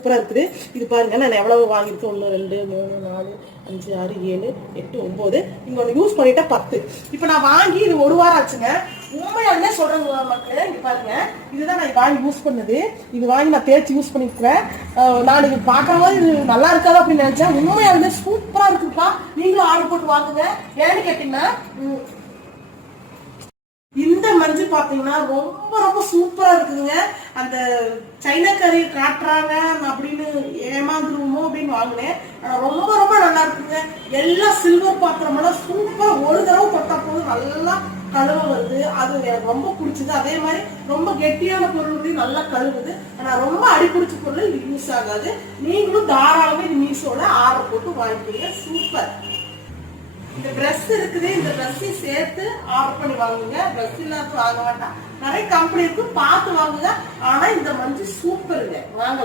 சூப்பரா இருக்குது. இது பாருங்க, நான் எவ்வளவு வாங்கியிருக்கேன். 1 2 3 4 5 6 7 8 9. இங்க ஒன்று யூஸ் பண்ணிட்டா 10. இப்போ நான் வாங்கி இது 1 வாரம் ஆச்சுங்க. உண்மையாலுமே சொல்றேங்க மக்களே, இங்க பாருங்க, இதுதான் நான் வாங்கி யூஸ் பண்ணது. இது வாங்கி நான் தேய்ச்சி யூஸ் பண்ணிக்கிறேன். நான் இது பார்க்கும்போது இது நல்லா இருக்காது அப்படின்னு நினைச்சேன். உண்மையாலுமே சூப்பரா இருக்குப்பா. நீங்களும் ஆர்டர் போட்டு வாங்குங்க. ஏன்னு கேட்டீங்கன்னா, இந்த மஞ்சள் பாத்தீங்கன்னா ரொம்ப ரொம்ப சூப்பரா இருக்குதுங்க. அந்த சைனாக்காரி காட்டுறாங்க அப்படின்னு ஏமாந்துருவோமோ அப்படின்னு வாங்கினேன். ரொம்ப ரொம்ப நல்லா இருக்குங்க. எல்லாம் சில்வர் பாத்திரமெல்லாம் சூப்பரா, ஒரு தடவை தொட்டா போதும் நல்லா கழுவ வருது. அது எனக்கு ரொம்ப பிடிச்சது. அதே மாதிரி ரொம்ப கெட்டியான பொருள் நல்லா கழுவுது. ஆனா ரொம்ப அடிப்பிடிச்ச பொருள் இது யூஸ் ஆகாது. நீங்களும் தாராளமே இது மீஷோல ஆர்டர் போட்டு வாங்கிக்கோங்க. சூப்பர். இந்த ட்ரெஸ் இருக்குது, இந்த ட்ரெஸ்ஸையும் சேர்த்து ஆர்டர் பண்ணி வாங்குங்க. ட்ரெஸ் இல்லாத வாங்க வேண்டாம். நிறைய கம்பெனி இருக்கு, பார்த்து வாங்குங்க. ஆனா இந்த மஞ்சள் சூப்பருங்க, வாங்கலாம்.